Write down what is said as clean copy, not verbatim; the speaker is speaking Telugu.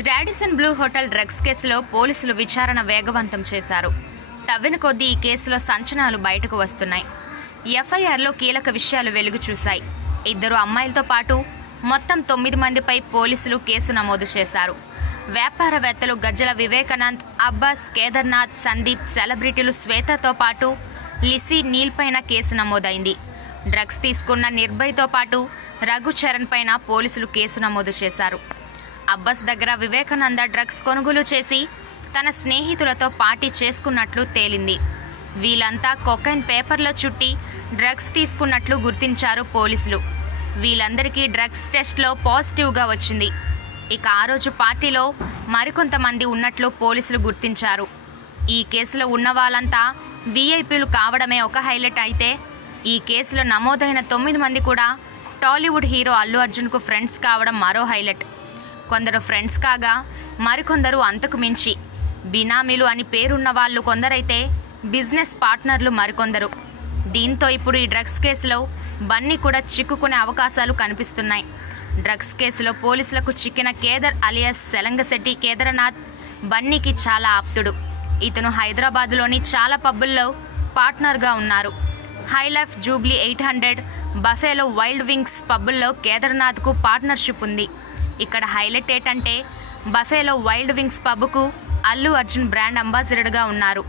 రాడిసన్ బ్లూ హోటల్ డ్రగ్స్ కేసులో పోలీసులు విచారణ వేగవంతం చేశారు. తవ్విన కొద్దీ ఈ కేసులో సంచలనాలు బయటకు వస్తున్నాయి. ఎఫ్ఐఆర్లో కీలక విషయాలు వెలుగు చూశాయి. 2 అమ్మాయిలతో పాటు మొత్తం 9 మందిపై పోలీసులు కేసు నమోదు చేశారు. వ్యాపారవేత్తలు గజ్జల వివేకానంద్, అబ్బాస్, కేదార్నాథ్, సందీప్, సెలబ్రిటీలు శ్వేతతో పాటు లిసి, నీల్ పైన కేసు నమోదైంది. డ్రగ్స్ తీసుకున్న నిర్భయ్తో పాటు రఘుచరణ్ పైన పోలీసులు కేసు నమోదు చేశారు. అబ్బాస్ దగ్గర వివేకానంద డ్రగ్స్ కొనుగోలు చేసి తన స్నేహితులతో పార్టీ చేసుకున్నట్లు తేలింది. వీళ్ళంతా కొకైన్ పేపర్లో చుట్టి డ్రగ్స్ తీసుకున్నట్లు గుర్తించారు పోలీసులు. వీళ్ళందరికీ డ్రగ్స్ టెస్ట్లో పాజిటివ్గా వచ్చింది. ఇక ఆ రోజు పార్టీలో మరికొంతమంది ఉన్నట్లు పోలీసులు గుర్తించారు. ఈ కేసులో ఉన్న వాళ్ళంతా వీఐపీలు కావడమే ఒక హైలైట్ అయితే, ఈ కేసులో నమోదైన 9 మంది కూడా టాలీవుడ్ హీరో అల్లు అర్జున్కు ఫ్రెండ్స్ కావడం మరో హైలైట్. కొందరు ఫ్రెండ్స్ కాగా మరికొందరు అంతకు మించి బినామీలు అని పేరున్న వాళ్ళు కొందరైతే బిజినెస్ పార్ట్నర్లు మరికొందరు. దీంతో ఇప్పుడు ఈ డ్రగ్స్ కేసులో బన్నీ కూడా చిక్కుకునే అవకాశాలు కనిపిస్తున్నాయి. డ్రగ్స్ కేసులో పోలీసులకు చిక్కిన కేదర్ అలియాస్ సెలంగశెట్టి కేదార్నాథ్ బన్నీకి చాలా ఆప్తుడు. ఇతను హైదరాబాద్లోని చాలా పబ్బుల్లో పార్ట్నర్గా ఉన్నారు. High Life, Jubilee 800, Buffalo Wild Wings పబ్బుల్లో కేదార్నాథ్కు పార్ట్నర్షిప్ ఉంది. ఇక్కడ హైలైట్ ఏంటంటే బఫేలో వైల్డ్ వింగ్స్ పబ్కు అల్లు అర్జున్ బ్రాండ్ అంబాసిడర్గా ఉన్నారు.